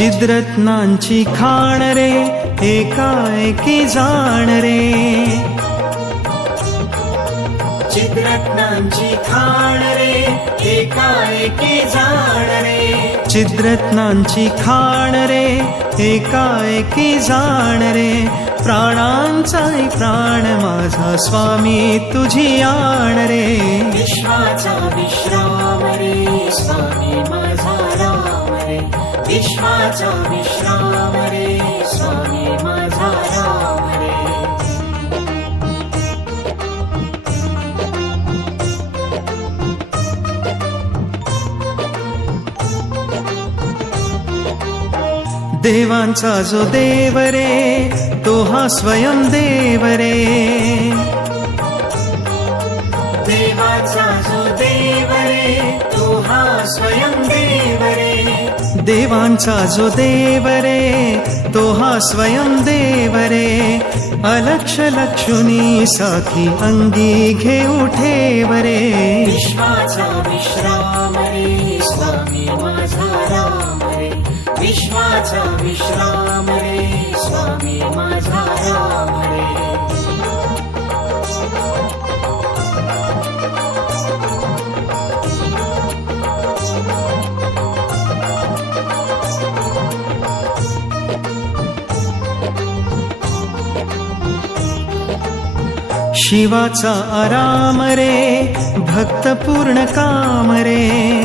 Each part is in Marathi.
रे चिद्रत्नांची खाण रे एकाएकी जाण रे. चित्ररत्नांची खाण रे एकाएकी जाण रे. चिद्रत्नांची खाण रे एकाएकी जाण रे. प्राणांचाही प्राण माझा स्वामी तुझी आण रे. विश्वाचा विश्राम रे स्वामी माझा विश्वाचा विश्राम रे स्वामी माझा राम रे देवांचा जो देव रे तो हा स्वयं देव रे. देवाचा जो देव रे तो हा स्वयं देव देवांचा जो देव रे तो हा स्वयं देव रे अलक्ष लक्षुनी साखी अंगी घेऊ ठेव रे विश्वाचा विश्राम रे स्वामी माझा राम रे विश्वाचा विश्राम रे स्वामी माझा राम शिवाचा आराम रे भक्त पूर्ण काम रे.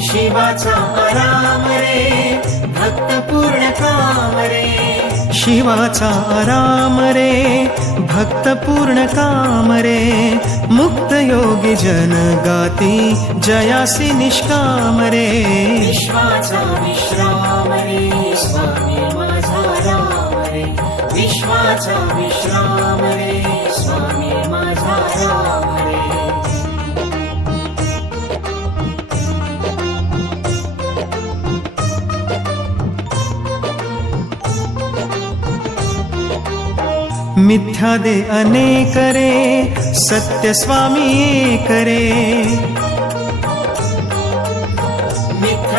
शिवाचा आराम रे भक्त पूर्ण काम रे. शिवाचा आराम रे भक्त पूर्ण काम रे. मुक्त योगी जन गाती जयासी निष्काम रे. विश्वाचा विश्राम रे स्वामी माझा राम. रे। विश्वाचा विश्राम रे स्वामी माझा राम रे। मिथ्या दे अनेक रे सत्य स्वामी एक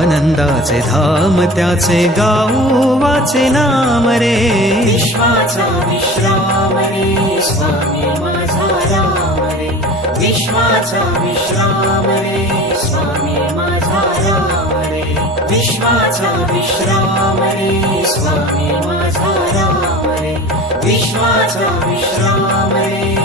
आनंदाचे धाम त्याचे गाऊ वाचे नाम रे. विश्वाचा विश्राम रे स्वामी माझा राम रे. विश्वाचा विश्राम रे स्वामी माझा राम रे. विश्वाचा विश्राम रे स्वामी माझा राम रे. विश्वाचा विश्राम रे